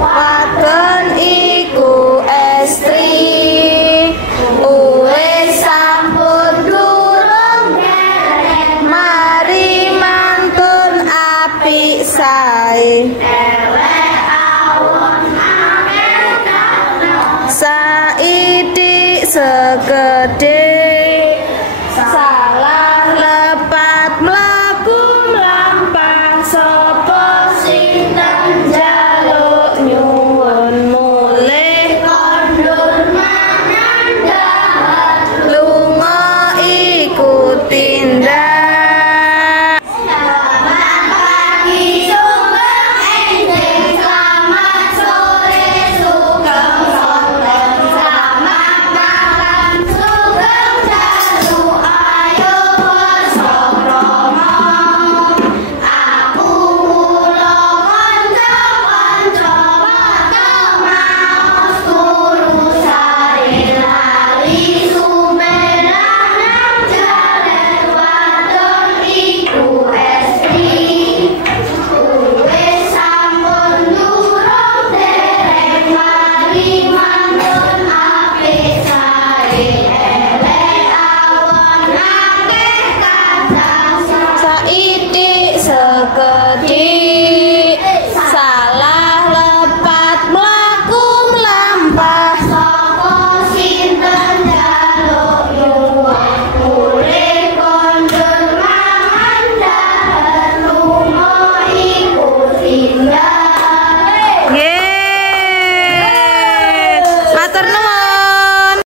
Wadon iku estri, wis sampun durung derek, mari mantun apik sae. Saidik segede salah lepat mlaku mlampah, sapa sinten njaluk nyuwun mulih kondur mangan dahat, lunga iku tindak. Selamat pagi sugeng enjing, selamat sore sugeng sonten, selamat malam sugeng dalu, ayo poso kromo. Aku kula kanca-kanca padha maos turu sare lali sumerah nang jaler, wadon iku estri, wis sampun durung derek, mari mantun apik sae. Elek awon akeh kaca, saidik sego